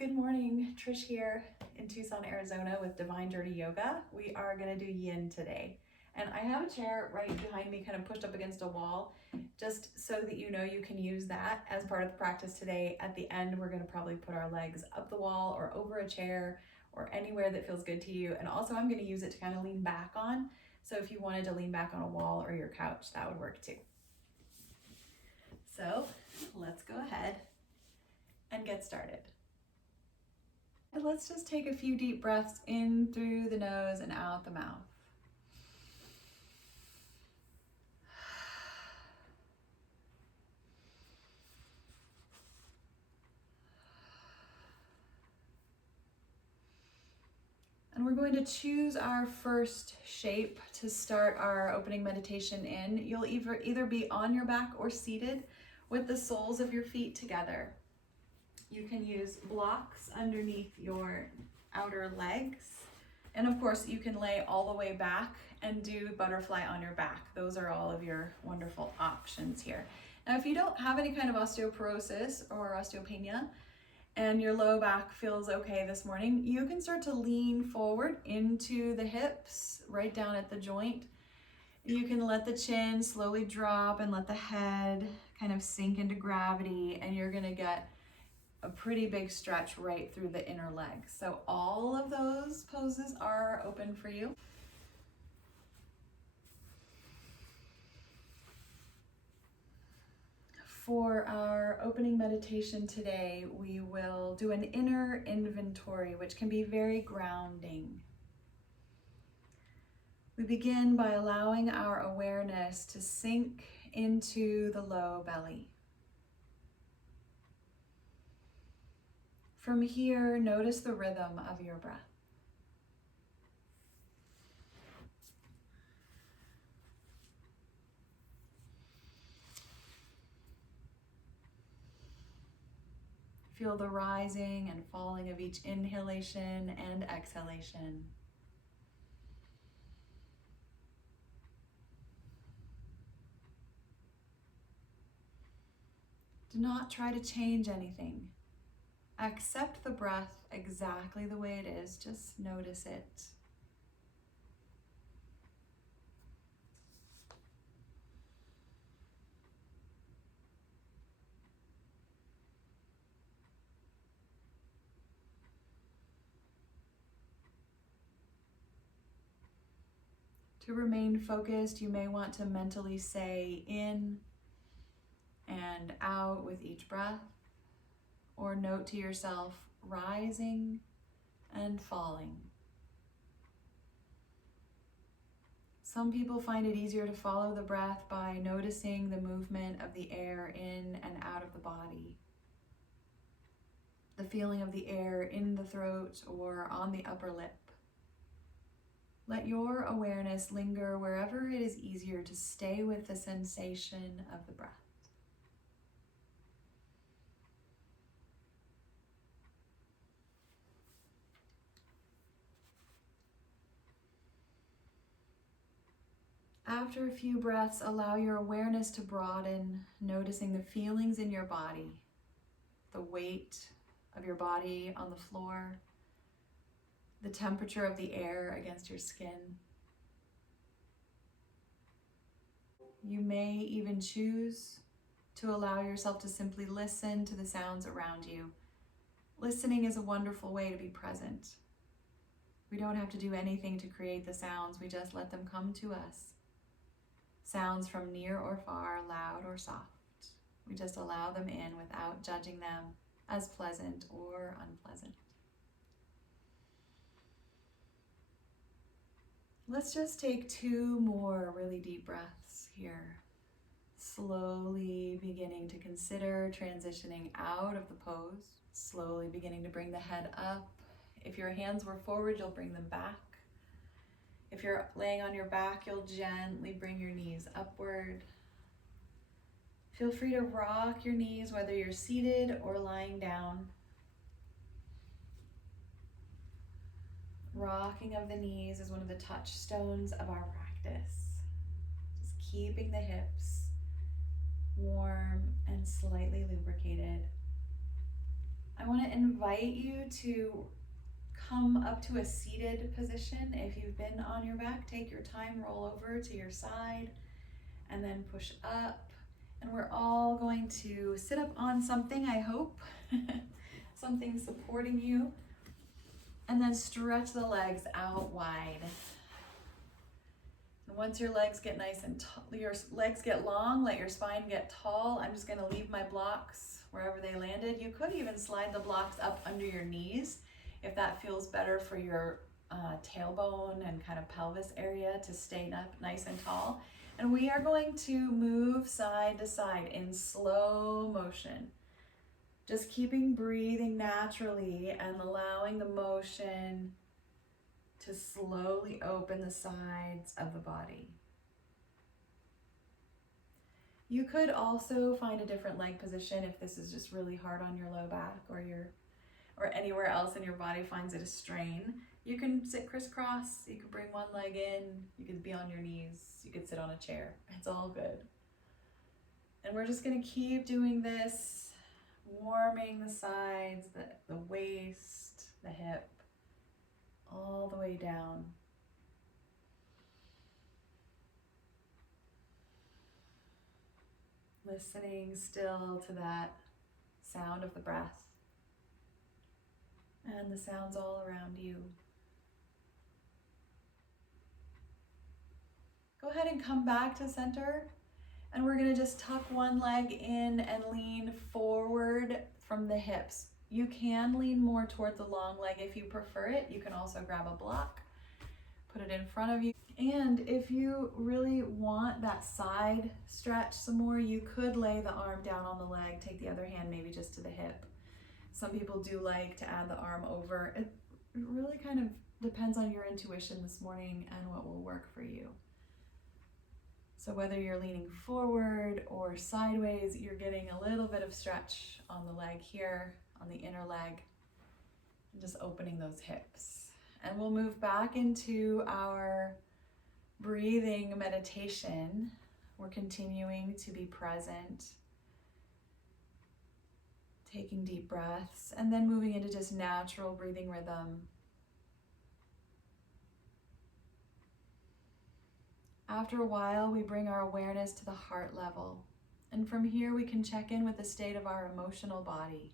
Good morning, Trish here in Tucson, Arizona with Divine Journey Yoga. We are gonna do yin today. And I have a chair right behind me, kind of pushed up against a wall, just so that you know you can use that as part of the practice today. At the end, we're gonna probably put our legs up the wall or over a chair or anywhere that feels good to you. And also I'm gonna use it to kind of lean back on. So if you wanted to lean back on a wall or your couch, that would work too. So let's go ahead and get started. And let's just take a few deep breaths in through the nose and out the mouth. And we're going to choose our first shape to start our opening meditation in. You'll either be on your back or seated with the soles of your feet together. You can use blocks underneath your outer legs. And of course, you can lay all the way back and do butterfly on your back. Those are all of your wonderful options here. Now, if you don't have any kind of osteoporosis or osteopenia, and your low back feels okay this morning, you can start to lean forward into the hips, right down at the joint. You can let the chin slowly drop and let the head kind of sink into gravity, and you're gonna get a pretty big stretch right through the inner legs. So all of those poses are open for you. For our opening meditation today, we will do an inner inventory, which can be very grounding. We begin by allowing our awareness to sink into the low belly. From here, notice the rhythm of your breath. Feel the rising and falling of each inhalation and exhalation. Do not try to change anything. Accept the breath exactly the way it is. Just notice it. To remain focused, you may want to mentally say in and out with each breath, or note to yourself rising and falling. Some people find it easier to follow the breath by noticing the movement of the air in and out of the body, the feeling of the air in the throat or on the upper lip. Let your awareness linger wherever it is easier to stay with the sensation of the breath. After a few breaths, allow your awareness to broaden, noticing the feelings in your body, the weight of your body on the floor, the temperature of the air against your skin. You may even choose to allow yourself to simply listen to the sounds around you. Listening is a wonderful way to be present. We don't have to do anything to create the sounds, we just let them come to us. Sounds from near or far, loud or soft. We just allow them in without judging them as pleasant or unpleasant. Let's just take 2 more really deep breaths here. Slowly beginning to consider transitioning out of the pose. Slowly beginning to bring the head up. If your hands were forward, you'll bring them back. If you're laying on your back, you'll gently bring your knees upward. Feel free to rock your knees whether you're seated or lying down. Rocking of the knees is one of the touchstones of our practice. Just keeping the hips warm and slightly lubricated I want to invite you to come up to a seated position. If you've been on your back, take your time, roll over to your side, and then push up. And we're all going to sit up on something, I hope, something supporting you. And then stretch the legs out wide. And once your legs get nice and your legs get long, let your spine get tall. I'm just going to leave my blocks wherever they landed. You could even slide the blocks up under your knees if that feels better for your tailbone and kind of pelvis area to stay up nice and tall. And we are going to move side to side in slow motion. Just keeping breathing naturally and allowing the motion to slowly open the sides of the body. You could also find a different leg position if this is just really hard on your low back or anywhere else in your body finds it a strain. You can sit crisscross, you can bring one leg in, you could be on your knees, you could sit on a chair. It's all good. And we're just going to keep doing this, warming the sides, the waist, the hip, all the way down. Listening still to that sound of the breath and the sounds all around you. Go ahead and come back to center. And we're going to just tuck one leg in and lean forward from the hips. You can lean more toward the long leg if you prefer it. You can also grab a block, put it in front of you. And if you really want that side stretch some more, you could lay the arm down on the leg, take the other hand maybe just to the hip. Some people do like to add the arm over. It really kind of depends on your intuition this morning and what will work for you. So whether you're leaning forward or sideways, you're getting a little bit of stretch on the leg here, on the inner leg, and just opening those hips. And we'll move back into our breathing meditation. We're continuing to be present, taking deep breaths, and then moving into just natural breathing rhythm. After a while, we bring our awareness to the heart level, and from here we can check in with the state of our emotional body.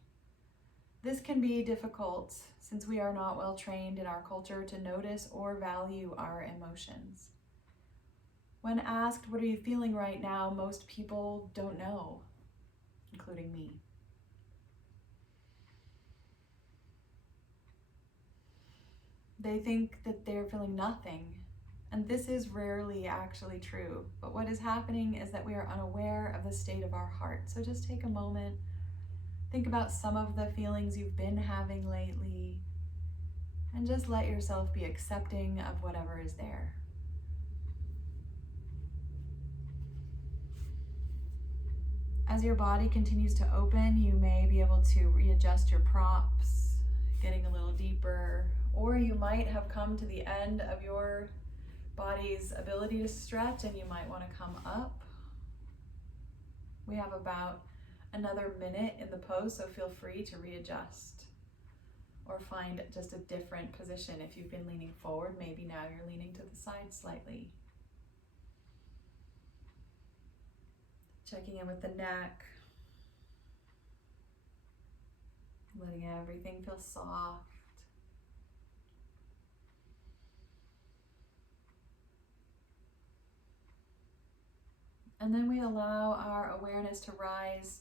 This can be difficult since we are not well trained in our culture to notice or value our emotions. When asked, "What are you feeling right now?" most people don't know, including me. They think that they're feeling nothing. And this is rarely actually true, but what is happening is that we are unaware of the state of our heart. So just take a moment, think about some of the feelings you've been having lately, and just let yourself be accepting of whatever is there. As your body continues to open, you may be able to readjust your props, getting a little deeper, or you might have come to the end of your body's ability to stretch and you might want to come up. We have about another minute in the pose, so feel free to readjust or find just a different position. If you've been leaning forward, maybe now you're leaning to the side slightly. Checking in with the neck, letting everything feel soft. And then we allow our awareness to rise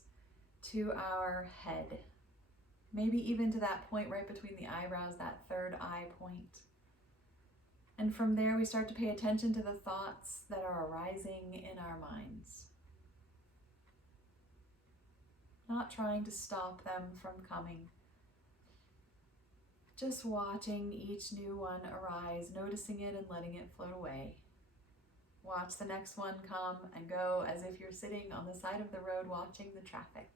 to our head, maybe even to that point right between the eyebrows, that third eye point. And from there, we start to pay attention to the thoughts that are arising in our minds, not trying to stop them from coming. Just watching each new one arise, noticing it and letting it float away. Watch the next one come and go as if you're sitting on the side of the road watching the traffic.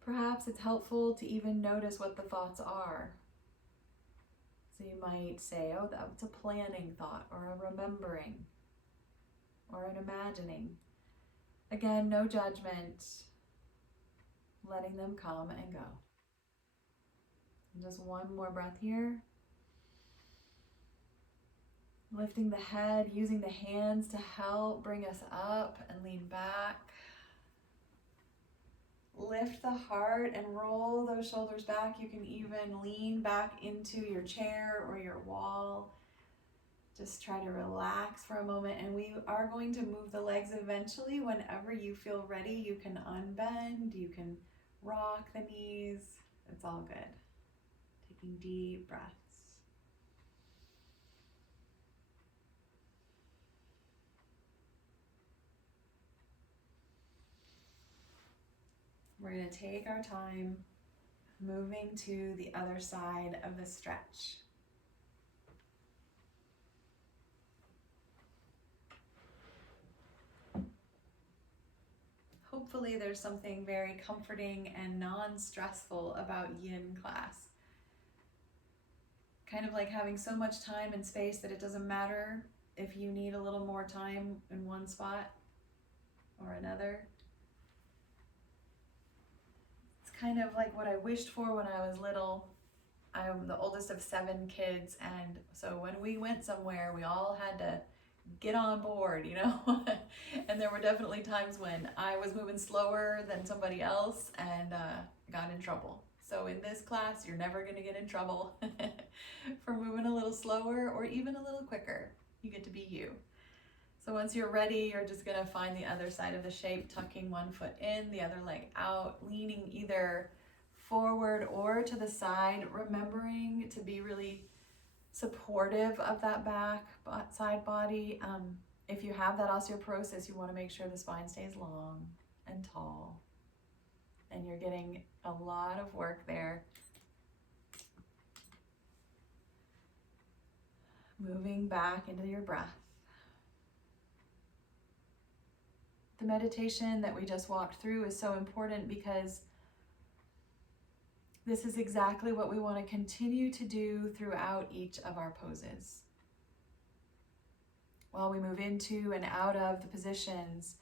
Perhaps it's helpful to even notice what the thoughts are. So you might say, oh, that's a planning thought, or a remembering, or an imagining. Again, no judgment. letting them come and go. And just one more breath here. Lifting the head, using the hands to help bring us up and lean back. Lift the heart and roll those shoulders back. You can even lean back into your chair or your wall. Just try to relax for a moment, and we are going to move the legs eventually. Whenever you feel ready, you can unbend, you can rock the knees. It's all good. Taking deep breaths. We're going to take our time moving to the other side of the stretch. Hopefully there's something very comforting and non-stressful about yin class. Kind of like having so much time and space that it doesn't matter if you need a little more time in one spot or another. It's kind of like what I wished for when I was little. I'm the oldest of 7 kids, and so when we went somewhere, we all had to get on board, you know? And there were definitely times when I was moving slower than somebody else and got in trouble. So in this class, you're never going to get in trouble for moving a little slower or even a little quicker. You get to be you. So once you're ready, you're just going to find the other side of the shape, tucking one foot in, the other leg out, leaning either forward or to the side, remembering to be really supportive of that back side body. If you have that osteoporosis, you want to make sure the spine stays long and tall, and you're getting a lot of work there. Moving back into your breath. The meditation that we just walked through is so important because this is exactly what we want to continue to do throughout each of our poses. While we move into and out of the positions,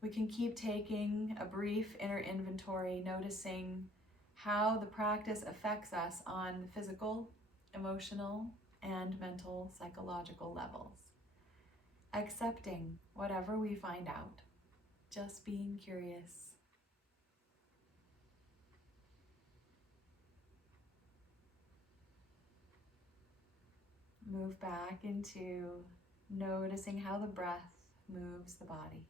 we can keep taking a brief inner inventory, noticing how the practice affects us on physical, emotional, and mental, psychological levels. Accepting whatever we find out, just being curious. Move back into noticing how the breath moves the body.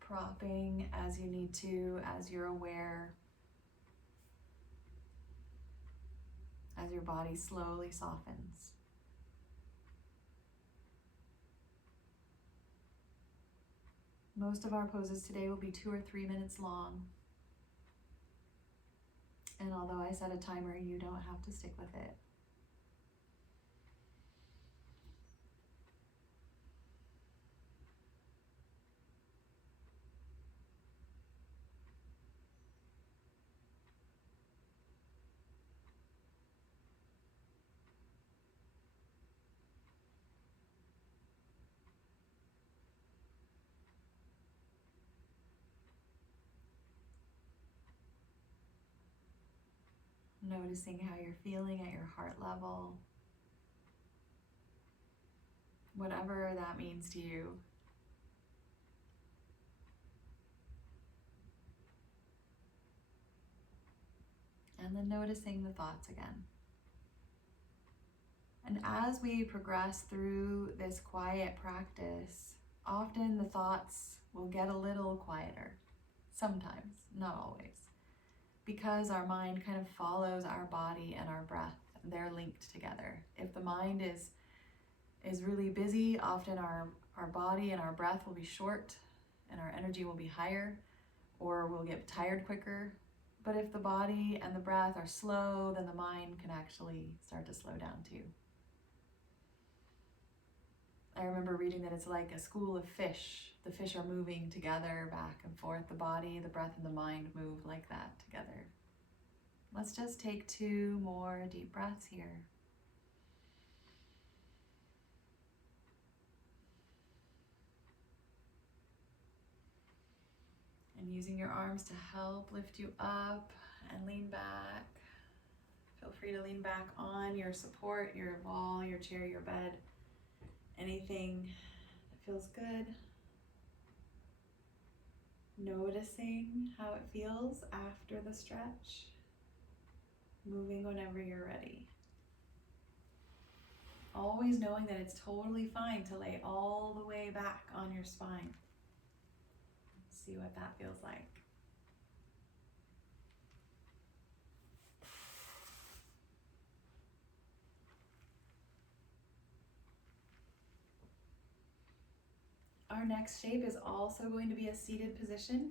Propping as you need to, as you're aware, as your body slowly softens. Most of our poses today will be 2 or 3 minutes long. And although I set a timer, you don't have to stick with it. Noticing how you're feeling at your heart level, whatever that means to you. And then noticing the thoughts again. And as we progress through this quiet practice, often the thoughts will get a little quieter. Sometimes, not always. Because our mind kind of follows our body and our breath. They're linked together. If the mind is really busy, often our body and our breath will be short and our energy will be higher, or we'll get tired quicker. But if the body and the breath are slow, then the mind can actually start to slow down too. I remember reading that it's like a school of fish. The fish are moving together back and forth. The body, the breath, and the mind move like that together. Let's just take 2 more deep breaths here. And using your arms to help lift you up and lean back. Feel free to lean back on your support, your wall, your chair, your bed, anything that feels good. Noticing how it feels after the stretch. Moving whenever you're ready. Always knowing that it's totally fine to lay all the way back on your spine. See what that feels like. Our next shape is also going to be a seated position.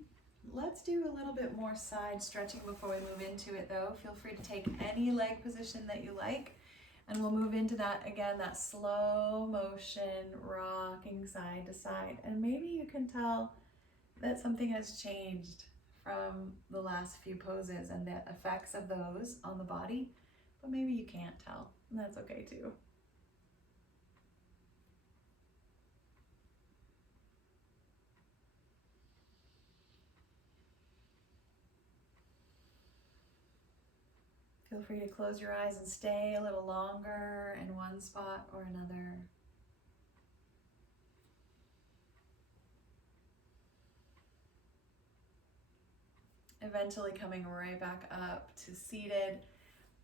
Let's do a little bit more side stretching before we move into it though. Feel free to take any leg position that you like, and we'll move into that again, that slow motion, rocking side to side. And maybe you can tell that something has changed from the last few poses and the effects of those on the body, but maybe you can't tell, and that's okay too. Feel free to close your eyes and stay a little longer in one spot or another. Eventually coming right back up to seated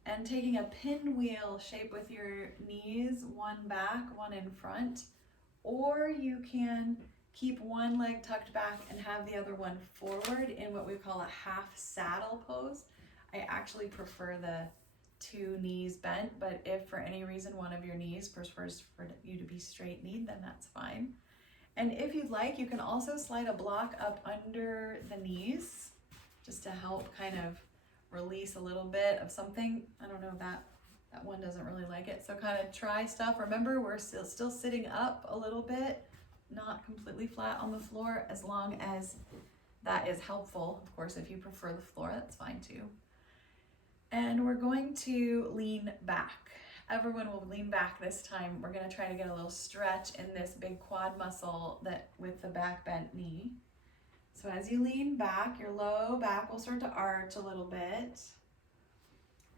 and taking a pinwheel shape with your knees, one back, one in front, or you can keep one leg tucked back and have the other one forward in what we call a half saddle pose. I actually prefer the 2 knees bent, but if for any reason one of your knees prefers for you to be straight kneed, then that's fine. And if you'd like, you can also slide a block up under the knees just to help kind of release a little bit of something. I don't know, that one doesn't really like it. So kind of try stuff. Remember, we're still sitting up a little bit, not completely flat on the floor, as long as that is helpful. Of course, if you prefer the floor, that's fine too. And we're going to lean back. Everyone will lean back this time. We're going to try to get a little stretch in this big quad muscle that with the back bent knee. So as you lean back, your low back will start to arch a little bit.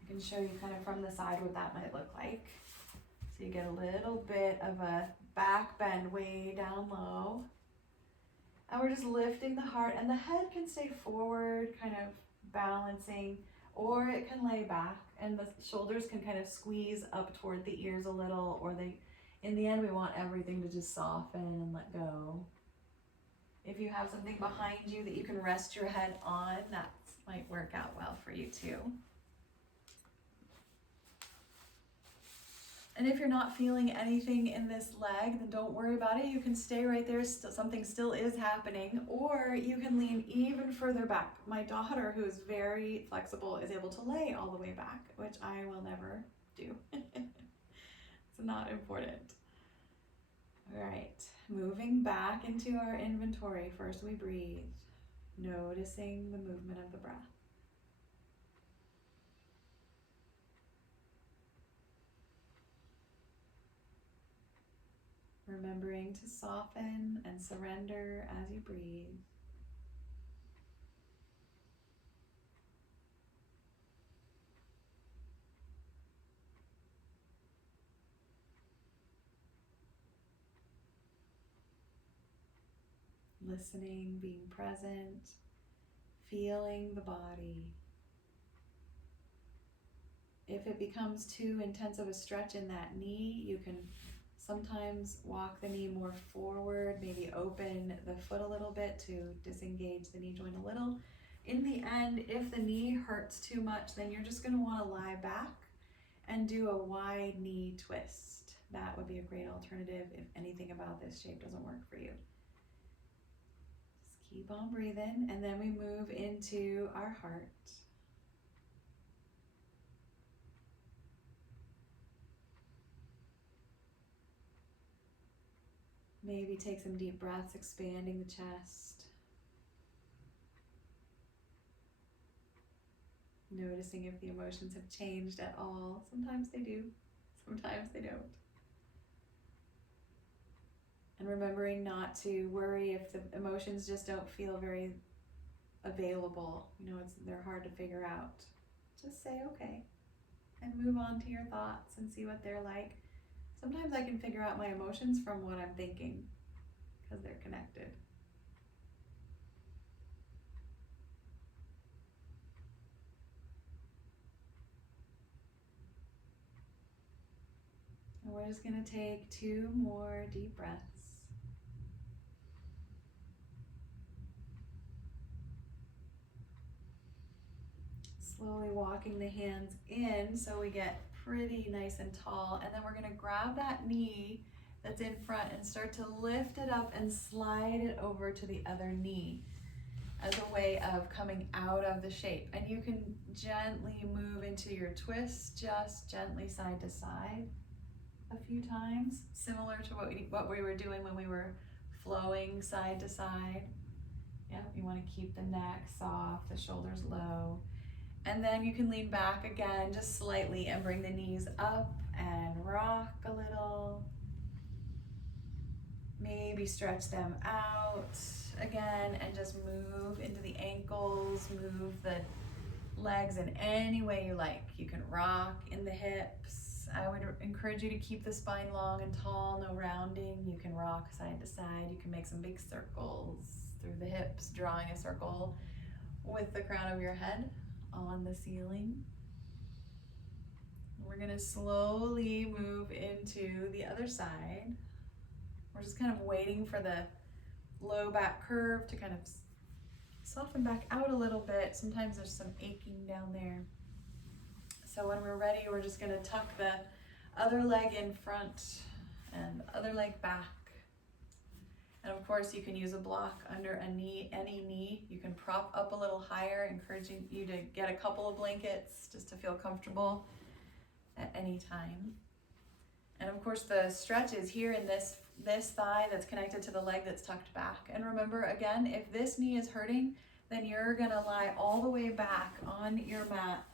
I can show you kind of from the side what that might look like. So you get a little bit of a back bend way down low. And we're just lifting the heart, and the head can stay forward, kind of balancing, or it can lay back, and the shoulders can kind of squeeze up toward the ears a little, or in the end, we want everything to just soften and let go. If you have something behind you that you can rest your head on, that might work out well for you too. And if you're not feeling anything in this leg, then don't worry about it. You can stay right there. Something still is happening, or you can lean even further back. My daughter, who is very flexible, is able to lay all the way back, which I will never do. It's not important. All right, moving back into our inventory. First we breathe, noticing the movement of the breath. Remembering to soften and surrender as you breathe. Listening, being present, feeling the body. If it becomes too intense of a stretch in that knee, you can sometimes walk the knee more forward, maybe open the foot a little bit to disengage the knee joint a little. In the end, if the knee hurts too much, then you're just going to want to lie back and do a wide knee twist. That would be a great alternative if anything about this shape doesn't work for you. Just keep on breathing, and then we move into our heart. Maybe take some deep breaths, expanding the chest. Noticing if the emotions have changed at all. Sometimes they do, sometimes they don't. And remembering not to worry if the emotions just don't feel very available. They're hard to figure out. Just say okay and move on to your thoughts and see what they're like. Sometimes I can figure out my emotions from what I'm thinking because they're connected. And we're just going to take 2 more deep breaths. Slowly walking the hands in so we get pretty nice and tall. And then we're going to grab that knee that's in front and start to lift it up and slide it over to the other knee as a way of coming out of the shape. And you can gently move into your twist, just gently side to side a few times, similar to what we were doing when we were flowing side to side. Yep, you want to keep the neck soft, the shoulders low. And then you can lean back again just slightly and bring the knees up and rock a little. Maybe stretch them out again and just move into the ankles, move the legs in any way you like. You can rock in the hips. I would encourage you to keep the spine long and tall, no rounding. You can rock side to side. You can make some big circles through the hips, drawing a circle with the crown of your head on the ceiling. We're going to slowly move into the other side. We're just kind of waiting for the low back curve to kind of soften back out a little bit. Sometimes there's some aching down there. So when we're ready, we're just going to tuck the other leg in front and the other leg back. And of course, you can use a block under a knee, any knee. You can prop up a little higher, encouraging you to get a couple of blankets just to feel comfortable at any time. And of course, the stretch is here in this thigh that's connected to the leg that's tucked back. And remember, again, if this knee is hurting, then you're gonna lie all the way back on your mat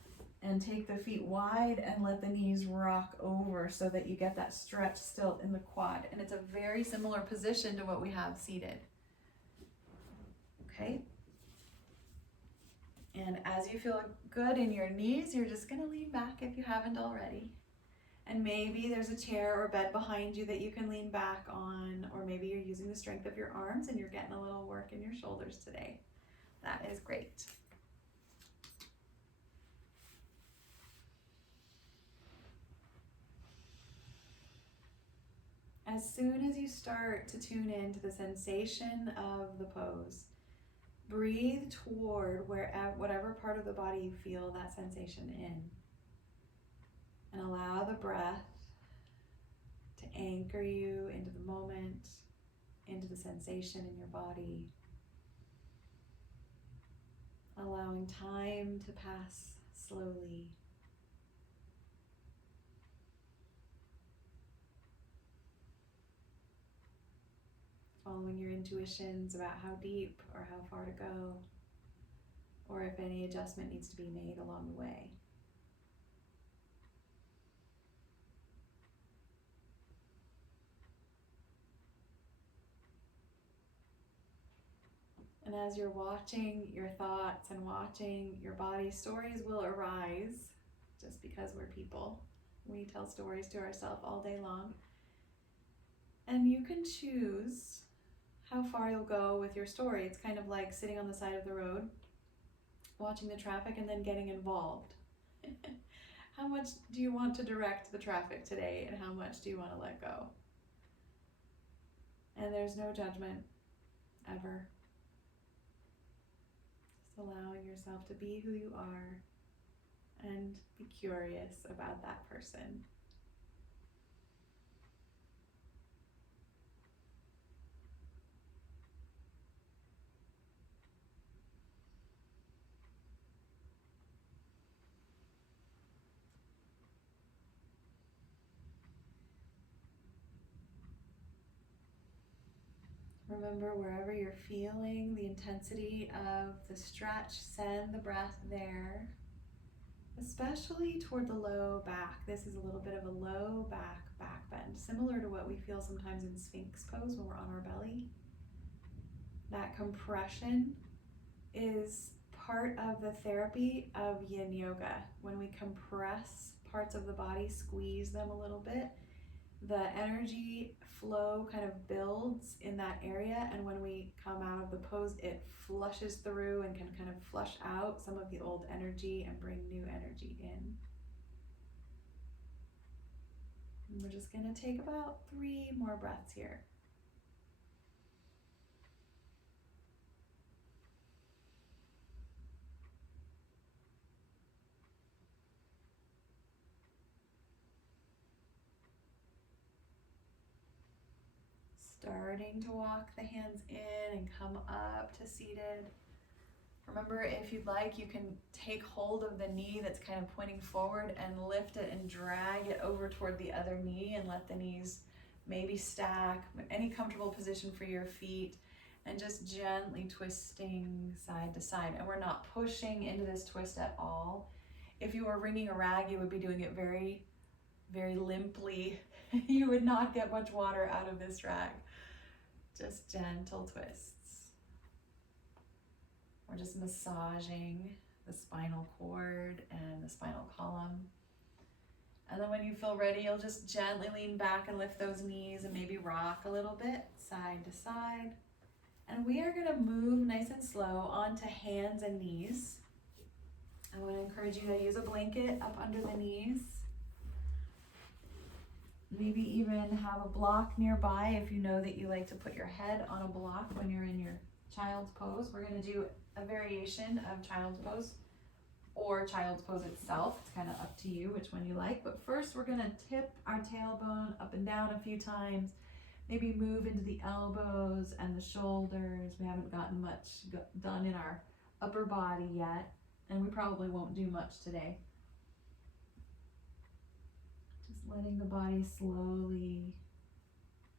and take the feet wide and let the knees rock over so that you get that stretch still in the quad. And it's a very similar position to what we have seated. Okay? And as you feel good in your knees, you're just gonna lean back if you haven't already. And maybe there's a chair or bed behind you that you can lean back on, or maybe you're using the strength of your arms and you're getting a little work in your shoulders today. That is great. As soon as you start to tune into the sensation of the pose, breathe toward whatever part of the body you feel that sensation in. And allow the breath to anchor you into the moment, into the sensation in your body. Allowing time to pass slowly. Following your intuitions about how deep or how far to go, or if any adjustment needs to be made along the way. And as you're watching your thoughts and watching your body, stories will arise, just because we're people. We tell stories to ourselves all day long. And you can choose how far you'll go with your story. It's kind of like sitting on the side of the road, watching the traffic and then getting involved. How much do you want to direct the traffic today, and how much do you want to let go? And there's no judgment, ever. Just allowing yourself to be who you are and be curious about that person. Remember, wherever you're feeling the intensity of the stretch, send the breath there. especially toward the low back. This is a little bit of a low back bend, similar to what we feel sometimes in Sphinx pose when we're on our belly. That compression is part of the therapy of yin yoga. When we compress parts of the body, squeeze them a little bit, the energy flow kind of builds in that area, and when we come out of the pose, it flushes through and can kind of flush out some of the old energy and bring new energy in. And we're just going to take about 3 more breaths here. Starting to walk the hands in and come up to seated. Remember, if you'd like, you can take hold of the knee that's kind of pointing forward and lift it and drag it over toward the other knee and let the knees maybe stack, any comfortable position for your feet, and just gently twisting side to side. And we're not pushing into this twist at all. If you were wringing a rag, you would be doing it very, very limply. You would not get much water out of this rag. Just gentle twists. We're just massaging the spinal cord and the spinal column. And then when you feel ready, you'll just gently lean back and lift those knees and maybe rock a little bit side to side. And we are gonna move nice and slow onto hands and knees. I wanna encourage you to use a blanket up under the knees. Maybe even have a block nearby if you know that you like to put your head on a block when you're in your child's pose. We're gonna do a variation of child's pose or child's pose itself. It's kind of up to you which one you like. But first we're gonna tip our tailbone up and down a few times. Maybe move into the elbows and the shoulders. We haven't gotten much done in our upper body yet, and we probably won't do much today. Just letting the body slowly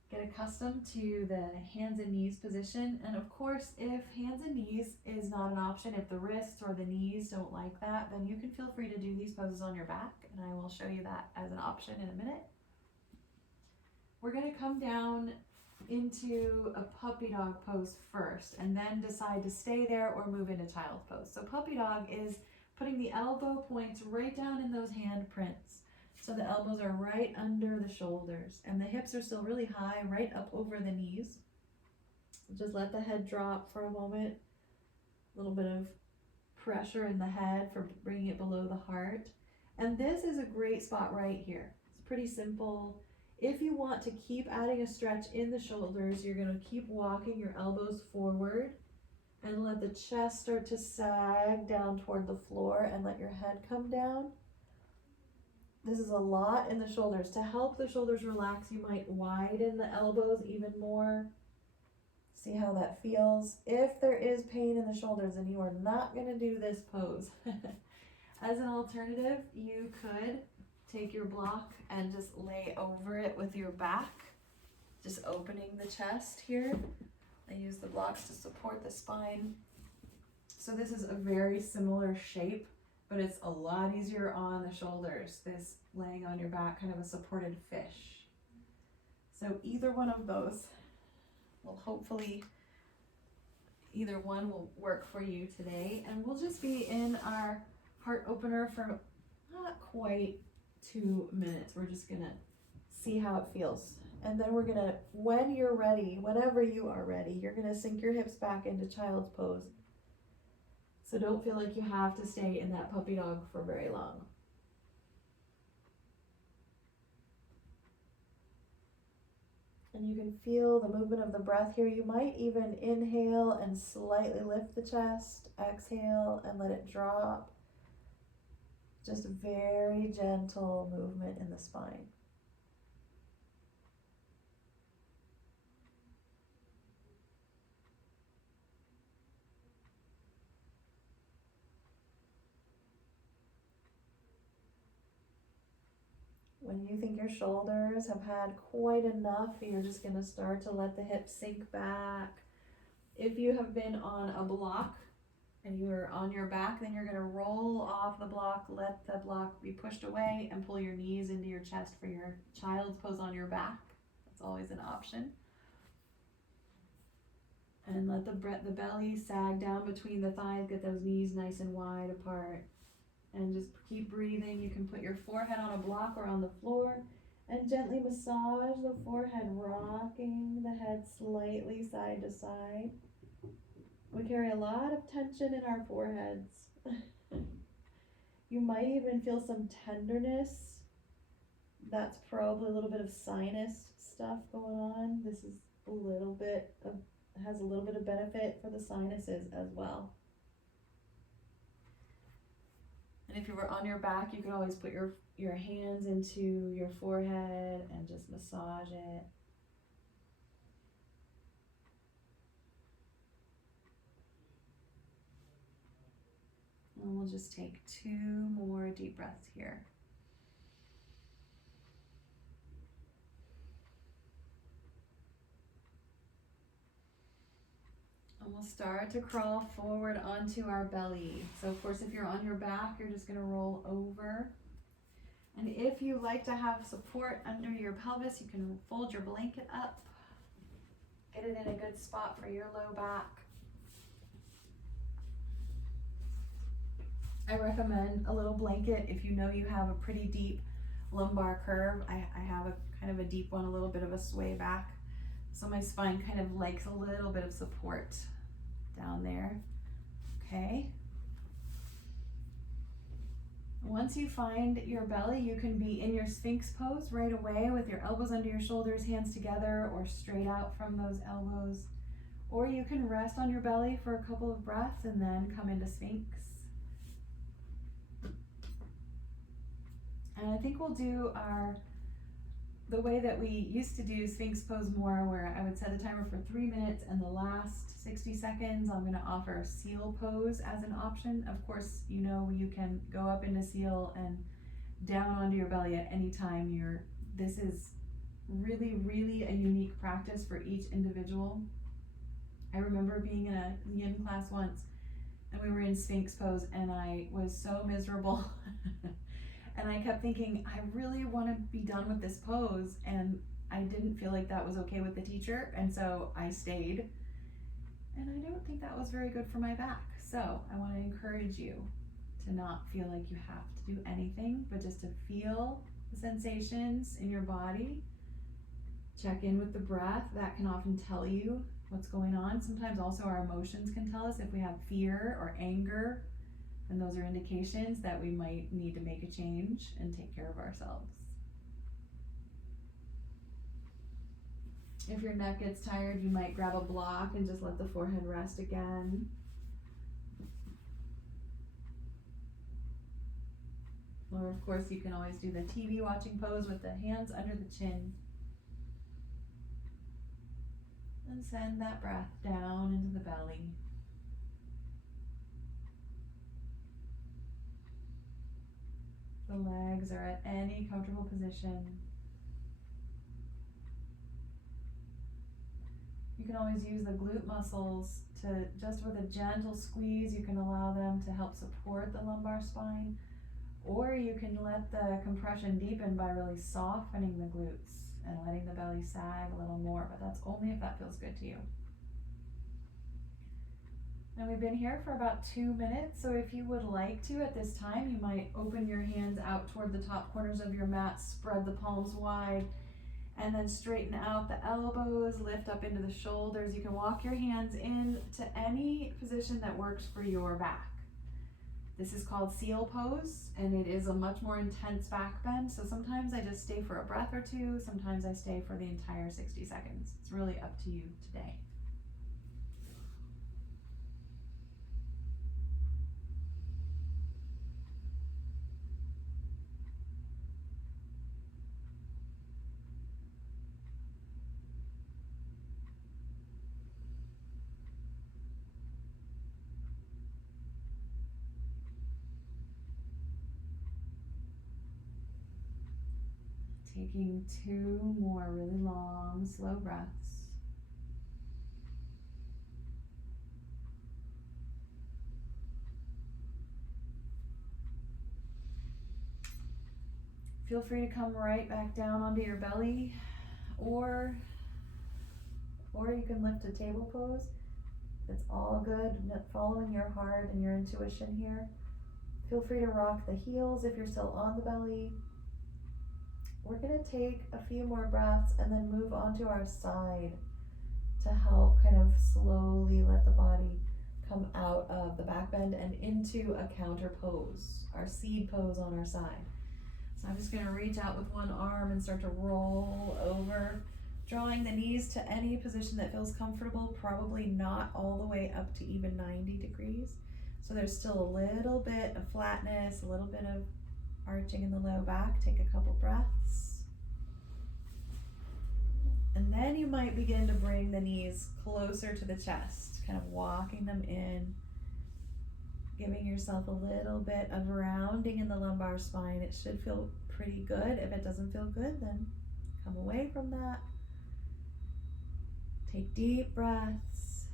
get accustomed to the hands and knees position. And of course, if hands and knees is not an option, if the wrists or the knees don't like that, then you can feel free to do these poses on your back, and I will show you that as an option in a minute. We're gonna come down into a puppy dog pose first, and then decide to stay there or move into child's pose. So puppy dog is putting the elbow points right down in those hand prints. So the elbows are right under the shoulders and the hips are still really high, right up over the knees. Just let the head drop for a moment. A little bit of pressure in the head for bringing it below the heart. And this is a great spot right here. It's pretty simple. If you want to keep adding a stretch in the shoulders, you're going to keep walking your elbows forward and let the chest start to sag down toward the floor and let your head come down. This is a lot in the shoulders. To help the shoulders relax, you might widen the elbows even more. See how that feels. If there is pain in the shoulders, then you are not going to do this pose. As an alternative, you could take your block and just lay over it with your back, just opening the chest here. I use the blocks to support the spine. So this is a very similar shape, but it's a lot easier on the shoulders, this laying on your back, kind of a supported fish. So either one of those will hopefully, either one will work for you today. And we'll just be in our heart opener for not quite 2 minutes. We're just gonna see how it feels. And then we're gonna, when you're ready, whenever you are ready, you're gonna sink your hips back into child's pose. So don't feel like you have to stay in that puppy dog for very long. And you can feel the movement of the breath here. You might even inhale and slightly lift the chest, exhale and let it drop. Just a very gentle movement in the spine. When you think your shoulders have had quite enough, you're just going to start to let the hips sink back. If you have been on a block and you're on your back, then you're going to roll off the block, let the block be pushed away, and pull your knees into your chest for your child's pose on your back. That's always an option. And let the belly sag down between the thighs, get those knees nice and wide apart. And just keep breathing. You can put your forehead on a block or on the floor and gently massage the forehead, rocking the head slightly side to side. We carry a lot of tension in our foreheads. You might even feel some tenderness. That's probably a little bit of sinus stuff going on. This is has a little bit of benefit for the sinuses as well. And if you were on your back, you can always put your hands into your forehead and just massage it. And we'll just take 2 more deep breaths here. And we'll start to crawl forward onto our belly. So of course, if you're on your back, you're just gonna roll over. And if you like to have support under your pelvis, you can fold your blanket up. Get it in a good spot for your low back. I recommend a little blanket if you know you have a pretty deep lumbar curve. I have a kind of a deep one, a little bit of a sway back. So my spine kind of likes a little bit of support down there. Okay. Once you find your belly, you can be in your Sphinx pose right away with your elbows under your shoulders, hands together, or straight out from those elbows. Or you can rest on your belly for a couple of breaths and then come into Sphinx. And I think we'll do the way that we used to do Sphinx pose more, where I would set a timer for 3 minutes, and the last 60 seconds I'm going to offer seal pose as an option. Of course, you know, you can go up into seal and down onto your belly at any time. This is really, really a unique practice for each individual. I remember being in a yin class once, and we were in Sphinx pose, and I was so miserable. And I kept thinking, I really want to be done with this pose, and I didn't feel like that was okay with the teacher, and so I stayed. And I don't think that was very good for my back. So I want to encourage you to not feel like you have to do anything, but just to feel the sensations in your body. Check in with the breath. That can often tell you what's going on. Sometimes also our emotions can tell us if we have fear or anger. And those are indications that we might need to make a change and take care of ourselves. If your neck gets tired, you might grab a block and just let the forehead rest again. Or of course, you can always do the TV watching pose with the hands under the chin. And send that breath down into the belly. The legs are at any comfortable position. You can always use the glute muscles to, just with a gentle squeeze, you can allow them to help support the lumbar spine. Or you can let the compression deepen by really softening the glutes and letting the belly sag a little more, but that's only if that feels good to you. And we've been here for about 2 minutes, so if you would like to at this time, you might open your hands out toward the top corners of your mat, spread the palms wide, and then straighten out the elbows, lift up into the shoulders. You can walk your hands into any position that works for your back. This is called seal pose, and it is a much more intense back bend, so sometimes I just stay for a breath or two, sometimes I stay for the entire 60 seconds. It's really up to you today. Taking 2 more really long, slow breaths. Feel free to come right back down onto your belly, or you can lift a table pose. It's all good, following your heart and your intuition here. Feel free to rock the heels if you're still on the belly. We're gonna take a few more breaths and then move onto our side to help kind of slowly let the body come out of the back bend and into a counter pose, our seed pose on our side. So I'm just gonna reach out with one arm and start to roll over, drawing the knees to any position that feels comfortable, probably not all the way up to even 90 degrees. So there's still a little bit of flatness, a little bit of arching in the low back. Take a couple breaths. And then you might begin to bring the knees closer to the chest, kind of walking them in, giving yourself a little bit of rounding in the lumbar spine. It should feel pretty good. If it doesn't feel good, then come away from that. Take deep breaths.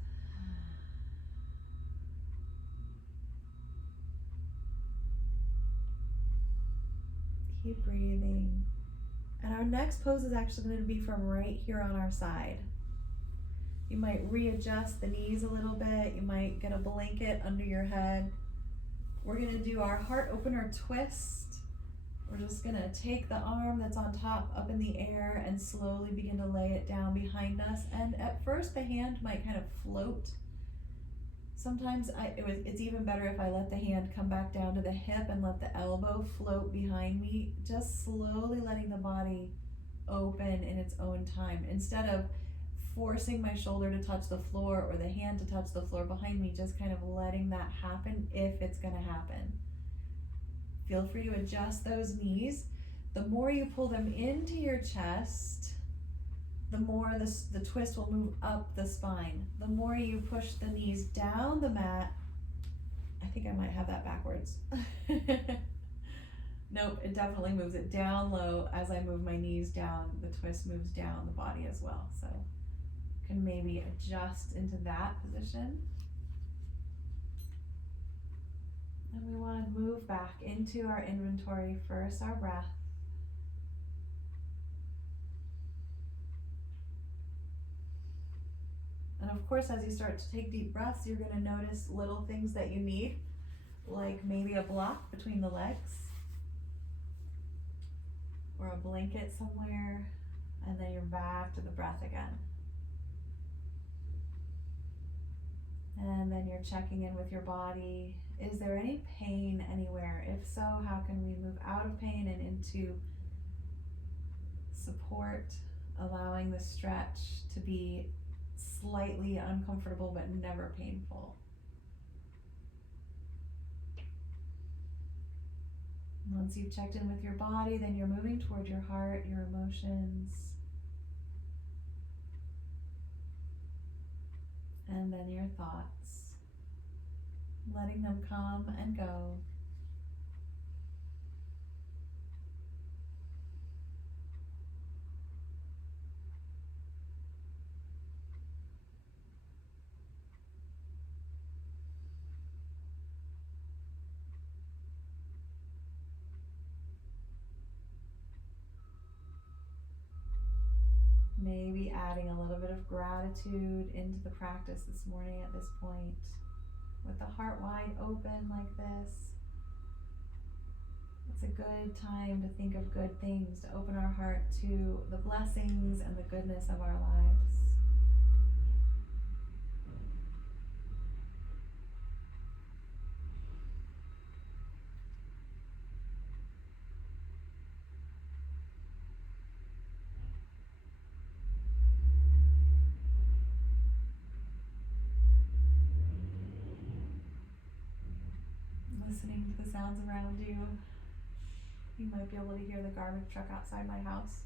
Keep breathing. And our next pose is actually going to be from right here on our side. You might readjust the knees a little bit. You might get a blanket under your head. We're going to do our heart opener twist. We're just going to take the arm that's on top up in the air and slowly begin to lay it down behind us. And at first the hand might kind of float. Sometimes it's even better if I let the hand come back down to the hip and let the elbow float behind me, just slowly letting the body open in its own time. Instead of forcing my shoulder to touch the floor or the hand to touch the floor behind me, just kind of letting that happen if it's gonna happen. Feel free to adjust those knees. The more you pull them into your chest, the more the twist will move up the spine. The more you push the knees down the mat, I think I might have that backwards. Nope, it definitely moves it down low. As I move my knees down, the twist moves down the body as well. So you can maybe adjust into that position. And we want to move back into our inventory first, our breath. And of course, as you start to take deep breaths, you're going to notice little things that you need, like maybe a block between the legs or a blanket somewhere, and then you're back to the breath again. And then you're checking in with your body. Is there any pain anywhere? If so, how can we move out of pain and into support, allowing the stretch to be slightly uncomfortable but never painful. Once you've checked in with your body, then you're moving toward your heart, your emotions, and then your thoughts, letting them come and go. Maybe adding a little bit of gratitude into the practice this morning at this point. With the heart wide open like this, it's a good time to think of good things, to open our heart to the blessings and the goodness of our lives. Listening to the sounds around you. You might be able to hear the garbage truck outside my house.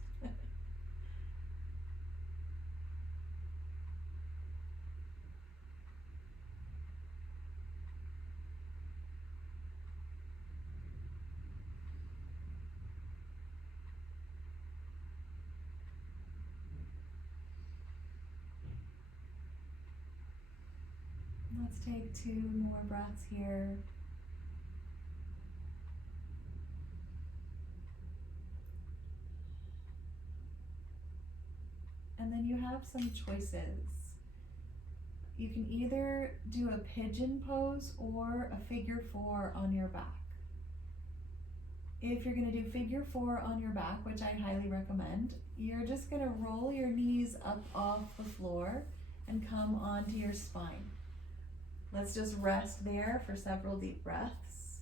Let's take 2 more breaths here. And then you have some choices. You can either do a pigeon pose or a figure four on your back. If you're gonna do figure four on your back, which I highly recommend, you're just gonna roll your knees up off the floor and come onto your spine. Let's just rest there for several deep breaths.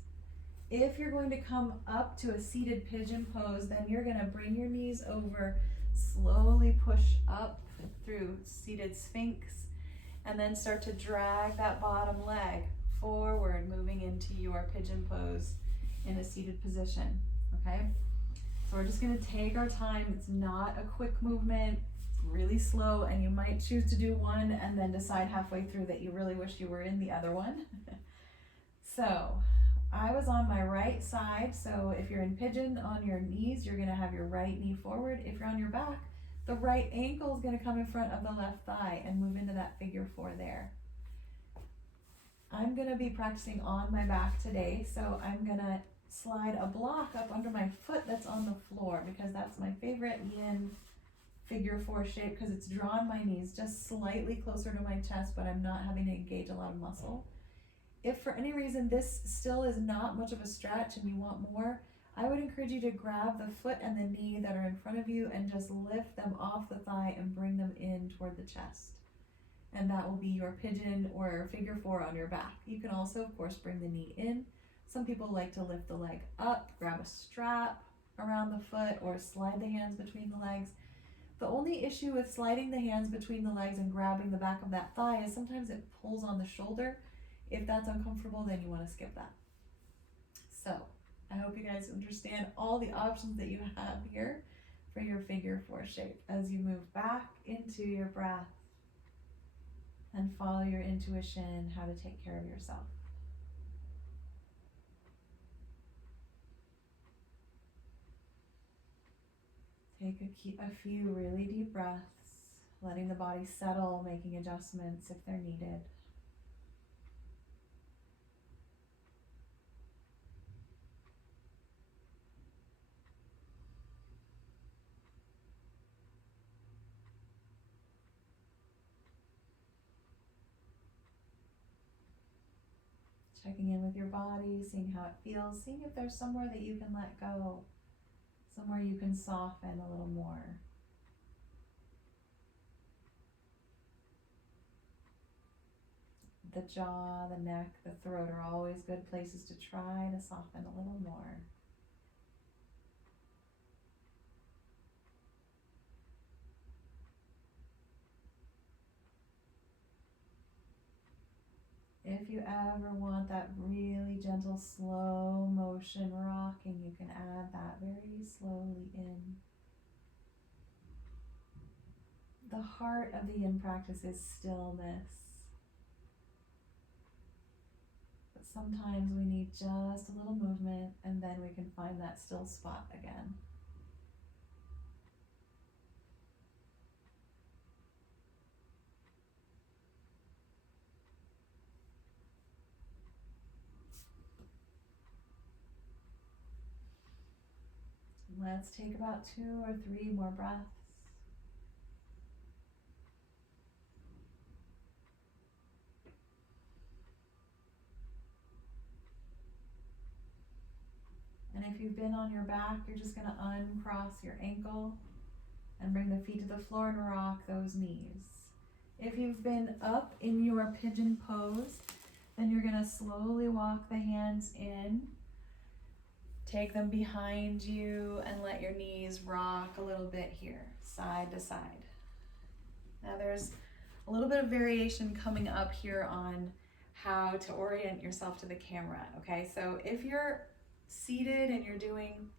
If you're going to come up to a seated pigeon pose, then you're gonna bring your knees over, slowly push up through seated sphinx, and then start to drag that bottom leg forward, moving into your pigeon pose in a seated position, okay? So we're just gonna take our time. It's not a quick movement, it's really slow, and you might choose to do one and then decide halfway through that you really wish you were in the other one. So I was on my right side, so if you're in pigeon on your knees, you're gonna have your right knee forward. If you're on your back, the right ankle is gonna come in front of the left thigh and move into that figure four there. I'm gonna be practicing on my back today, so I'm gonna slide a block up under my foot that's on the floor, because that's my favorite yin figure four shape, because it's drawn my knees just slightly closer to my chest, but I'm not having to engage a lot of muscle. If for any reason this still is not much of a stretch and you want more, I would encourage you to grab the foot and the knee that are in front of you and just lift them off the thigh and bring them in toward the chest. And that will be your pigeon or figure four on your back. You can also, of course, bring the knee in. Some people like to lift the leg up, grab a strap around the foot, or slide the hands between the legs. The only issue with sliding the hands between the legs and grabbing the back of that thigh is sometimes it pulls on the shoulder. If that's uncomfortable, then you want to skip that. So I hope you guys understand all the options that you have here for your figure four shape as you move back into your breath and follow your intuition, how to take care of yourself. Take a few really deep breaths, letting the body settle, making adjustments if they're needed. Checking in with your body, seeing how it feels, seeing if there's somewhere that you can let go, somewhere you can soften a little more. The jaw, the neck, the throat are always good places to try to soften a little more. If you ever want that really gentle, slow motion rocking, you can add that very slowly in. The heart of the yin practice is stillness. But sometimes we need just a little movement, and then we can find that still spot again. Let's take about 2 or 3 more breaths. And if you've been on your back, you're just going to uncross your ankle and bring the feet to the floor and rock those knees. If you've been up in your pigeon pose, then you're going to slowly walk the hands in. Take them behind you and let your knees rock a little bit here, side to side. Now there's a little bit of variation coming up here on how to orient yourself to the camera, okay? So if you're seated and you're doing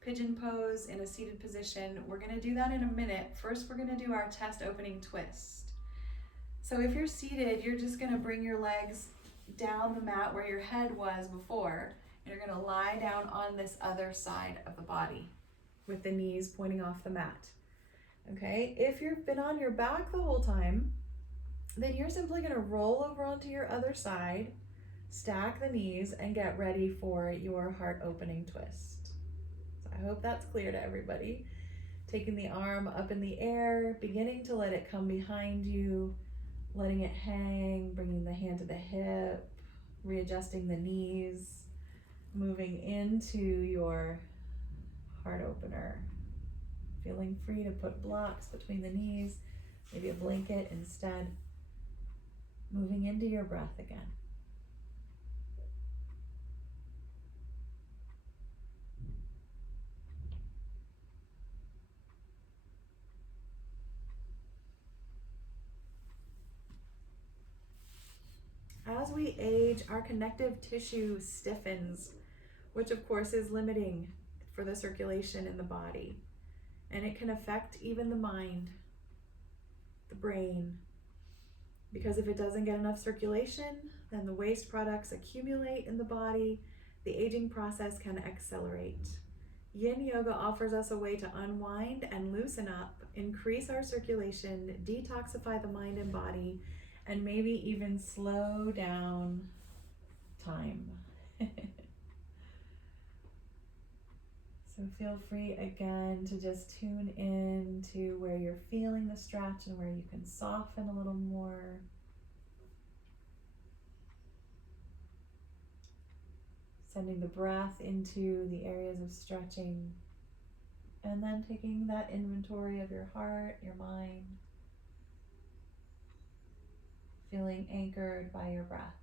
pigeon pose in a seated position, we're gonna do that in a minute. First, we're gonna do our chest opening twist. So if you're seated, you're just gonna bring your legs down the mat where your head was before. You're going to lie down on this other side of the body with the knees pointing off the mat. Okay, if you've been on your back the whole time, then you're simply going to roll over onto your other side, stack the knees, and get ready for your heart opening twist. So I hope that's clear to everybody. Taking the arm up in the air, beginning to let it come behind you, letting it hang, bringing the hand to the hip, readjusting the knees, moving into your heart opener. Feeling free to put blocks between the knees, maybe a blanket instead. Moving into your breath again. As we age, our connective tissue stiffens, which of course is limiting for the circulation in the body. And it can affect even the mind, the brain, because if it doesn't get enough circulation, then the waste products accumulate in the body. The aging process can accelerate. Yin Yoga offers us a way to unwind and loosen up, increase our circulation, detoxify the mind and body, and maybe even slow down time. So feel free again to just tune in to where you're feeling the stretch and where you can soften a little more. Sending the breath into the areas of stretching, and then taking that inventory of your heart, your mind, feeling anchored by your breath.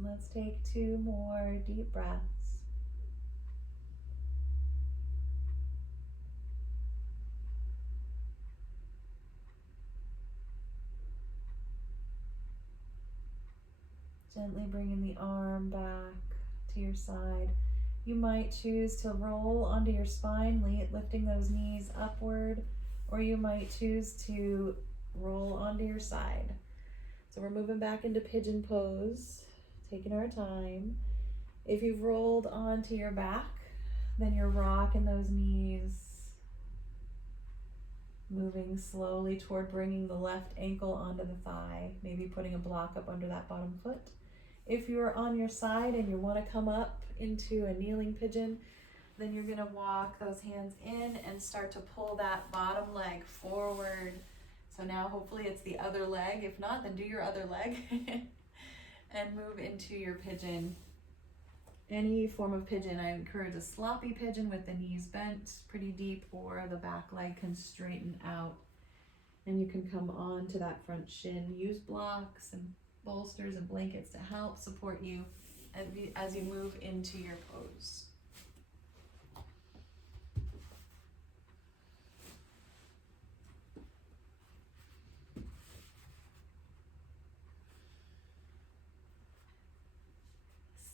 Let's take 2 more deep breaths. Gently bringing the arm back to your side. You might choose to roll onto your spine, lifting those knees upward, or you might choose to roll onto your side. So we're moving back into pigeon pose, taking our time. If you've rolled onto your back, then you're rocking those knees, moving slowly toward bringing the left ankle onto the thigh, maybe putting a block up under that bottom foot. If you're on your side and you want to come up into a kneeling pigeon, then you're going to walk those hands in and start to pull that bottom leg forward. So now hopefully it's the other leg. If not, then do your other leg and move into your pigeon. Any form of pigeon, I encourage a sloppy pigeon with the knees bent pretty deep, or the back leg can straighten out. And you can come on to that front shin. Use blocks and bolsters and blankets to help support you as you move into your pose.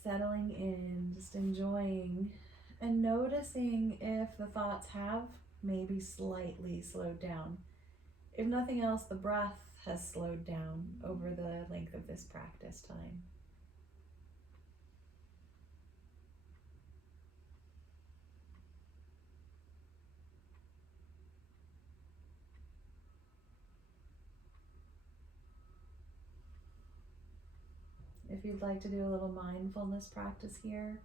Settling in, just enjoying and noticing if the thoughts have maybe slightly slowed down. If nothing else, the breath has slowed down over the length of this practice time. If you'd like to do a little mindfulness practice here,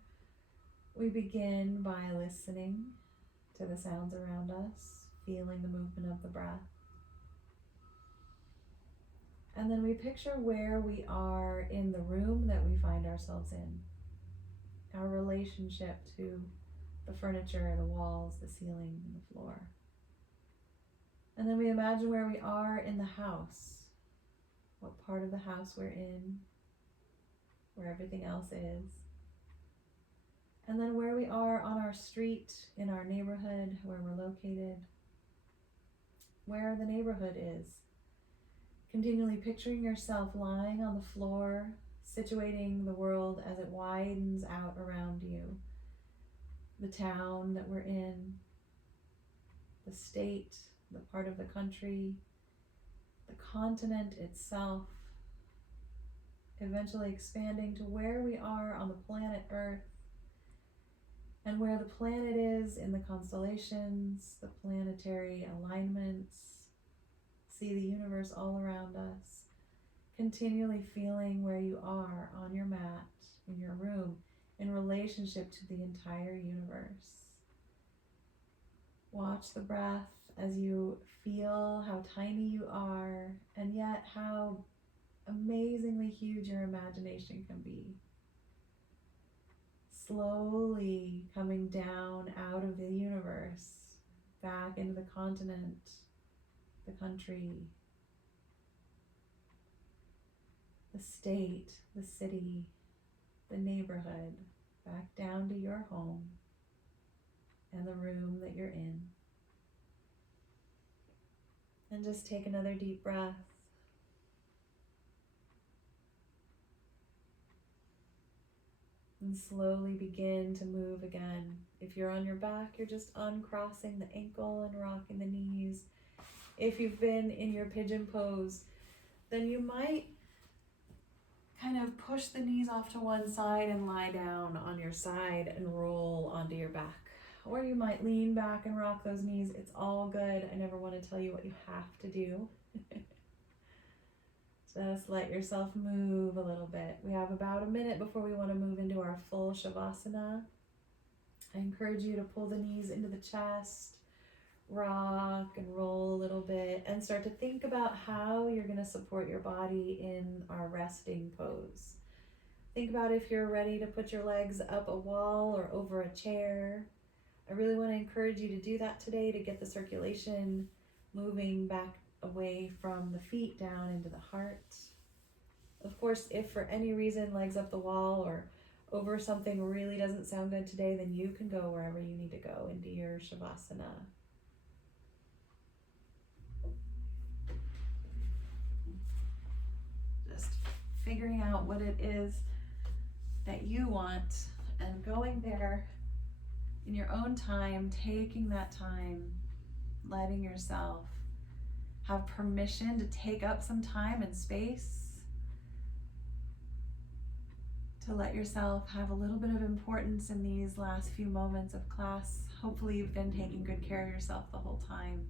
we begin by listening to the sounds around us, feeling the movement of the breath. And then we picture where we are in the room that we find ourselves in, our relationship to the furniture, the walls, the ceiling, and the floor. And then we imagine where we are in the house, what part of the house we're in, where everything else is. And then where we are on our street, in our neighborhood, where we're located, where the neighborhood is. Continually picturing yourself lying on the floor, situating the world as it widens out around you. The town that we're in, the state, the part of the country, the continent itself, eventually expanding to where we are on the planet Earth, and where the planet is in the constellations, the planetary alignments. See the universe all around us, continually feeling where you are on your mat, in your room, in relationship to the entire universe. Watch the breath as you feel how tiny you are, and yet how amazingly huge your imagination can be. Slowly coming down out of the universe, back into the continent, the country, the state, the city, the neighborhood, back down to your home and the room that you're in. And just take another deep breath. And slowly begin to move again. If you're on your back, you're just uncrossing the ankle and rocking the knees. If you've been in your pigeon pose, then you might kind of push the knees off to one side and lie down on your side and roll onto your back. Or you might lean back and rock those knees. It's all good. I never want to tell you what you have to do. Just let yourself move a little bit. We have about a minute before we want to move into our full Shavasana. I encourage you to pull the knees into the chest, rock and roll a little bit, and start to think about how you're going to support your body in our resting pose. Think about if you're ready to put your legs up a wall or over a chair. I really want to encourage you to do that today to get the circulation moving back away from the feet down into the heart. Of course, if for any reason legs up the wall or over something really doesn't sound good today, then you can go wherever you need to go into your Shavasana. Just figuring out what it is that you want and going there in your own time, taking that time, letting yourself have permission to take up some time and space, to let yourself have a little bit of importance in these last few moments of class. Hopefully you've been taking good care of yourself the whole time,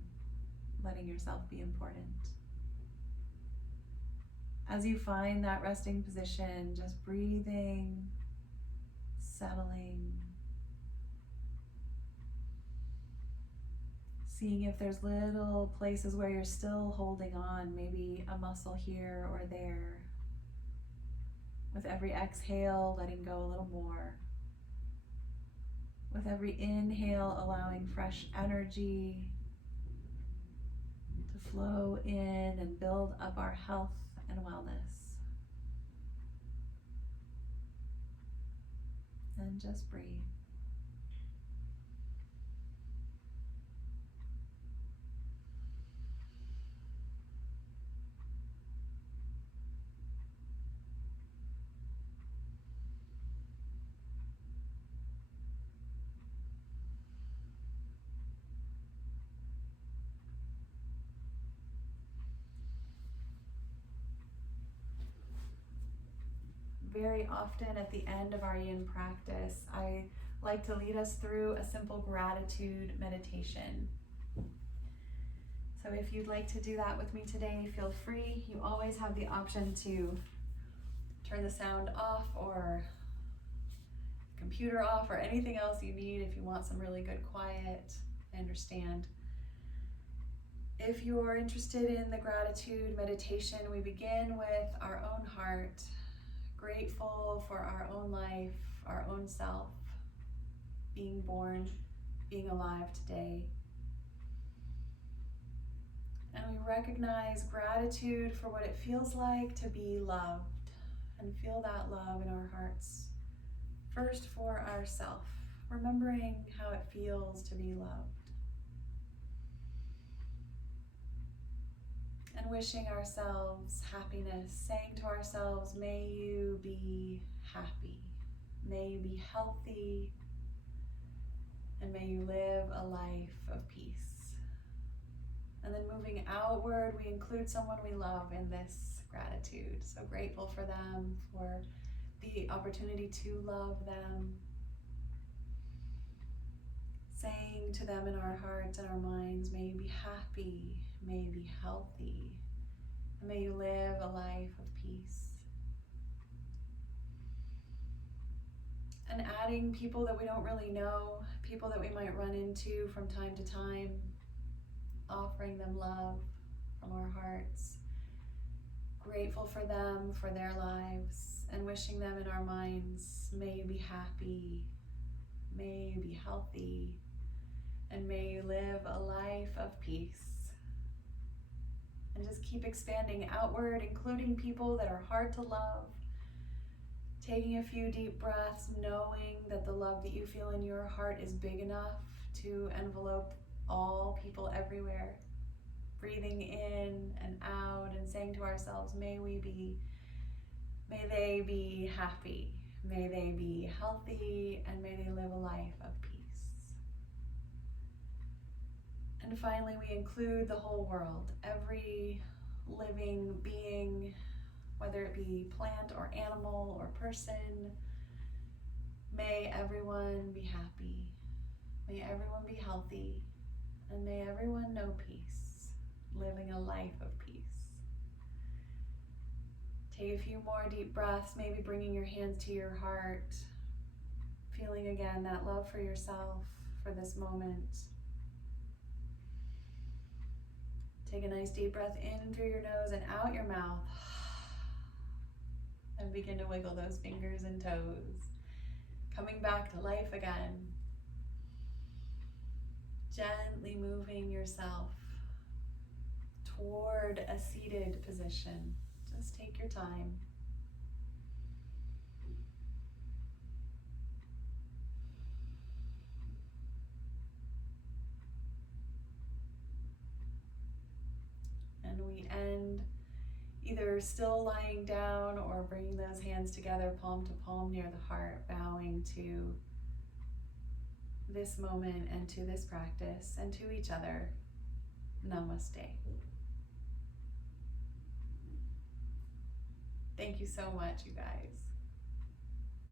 letting yourself be important. As you find that resting position, just breathing, settling, seeing if there's little places where you're still holding on, maybe a muscle here or there. With every exhale, letting go a little more. With every inhale, allowing fresh energy to flow in and build up our health and wellness. And just breathe. Very often at the end of our yin practice, I like to lead us through a simple gratitude meditation. So if you'd like to do that with me today, feel free. You always have the option to turn the sound off or computer off or anything else you need if you want some really good quiet. I understand. If you're interested in the gratitude meditation, we begin with our own heart, grateful for our own life, our own self, being born, being alive today. And we recognize gratitude for what it feels like to be loved, and feel that love in our hearts. First for ourselves, remembering how it feels to be loved. And wishing ourselves happiness, saying to ourselves, may you be happy, may you be healthy, and may you live a life of peace. And then moving outward, we include someone we love in this gratitude. So grateful for them, for the opportunity to love them. Saying to them in our hearts and our minds, may you be happy, may you be healthy, and may you live a life of peace. And adding people that we don't really know, people that we might run into from time to time, offering them love from our hearts, grateful for them, for their lives, and wishing them in our minds, may you be happy, may you be healthy, and may you live a life of peace. And just keep expanding outward, including people that are hard to love. Taking a few deep breaths, knowing that the love that you feel in your heart is big enough to envelope all people everywhere. Breathing in and out and saying to ourselves, may they be happy, may they be healthy, and may they live a life of peace. And finally, we include the whole world, every living being, whether it be plant or animal or person. May everyone be happy, may everyone be healthy, and may everyone know peace, living a life of peace. Take a few more deep breaths, maybe bringing your hands to your heart, feeling again that love for yourself for this moment. Take a nice deep breath in through your nose and out your mouth. And begin to wiggle those fingers and toes. Coming back to life again. Gently moving yourself toward a seated position. Just take your time. And we end either still lying down or bringing those hands together, palm to palm near the heart, bowing to this moment and to this practice and to each other. Namaste. Thank you so much, you guys.